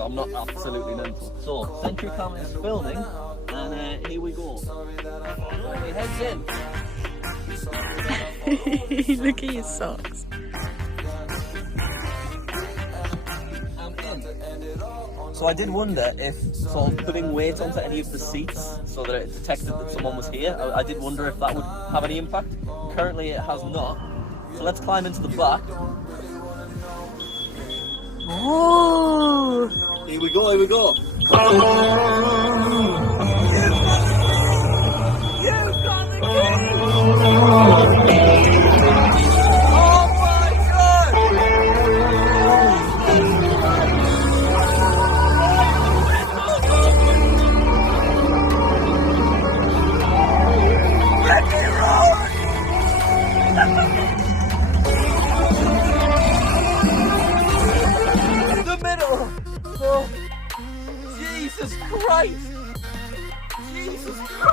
I'm not absolutely mental. So, Century Cam is filming, and here we go. He heads in. Look at your socks. I'm in. So I did wonder if sort of putting weight onto any of the seats so that it detected that someone was here, I did wonder if that would have any impact. Currently it has not. So let's climb into the back. Oh! Here we go, here we go. You've got the key! Oh my god! Let me roll! The middle! Oh, Jesus Christ! Jesus Christ!